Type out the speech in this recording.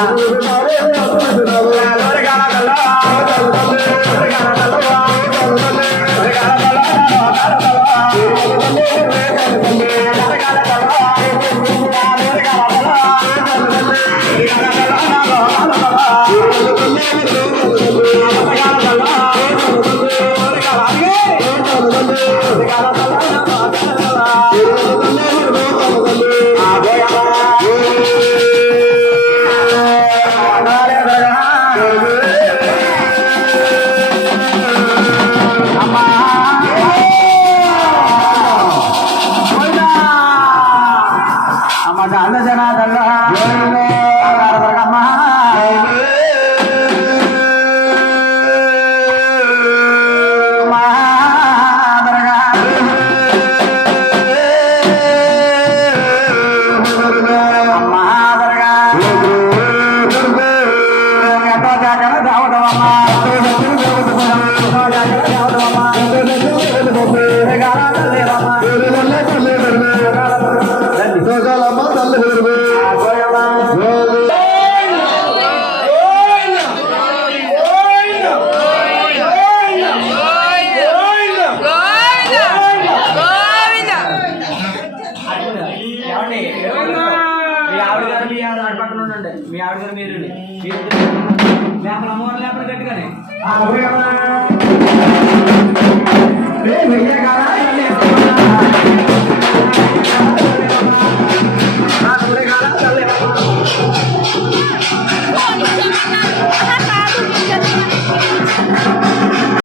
Thank you. అమ్మ దాన జనాదల్ల అమ్మ దోషాలమ్మ మీ ఆవిడ అటు పక్కన ఉండండి. మీ ఆవిడ గారు మీరు లేపల అమ్మవారు లేపల గట్టిగానే.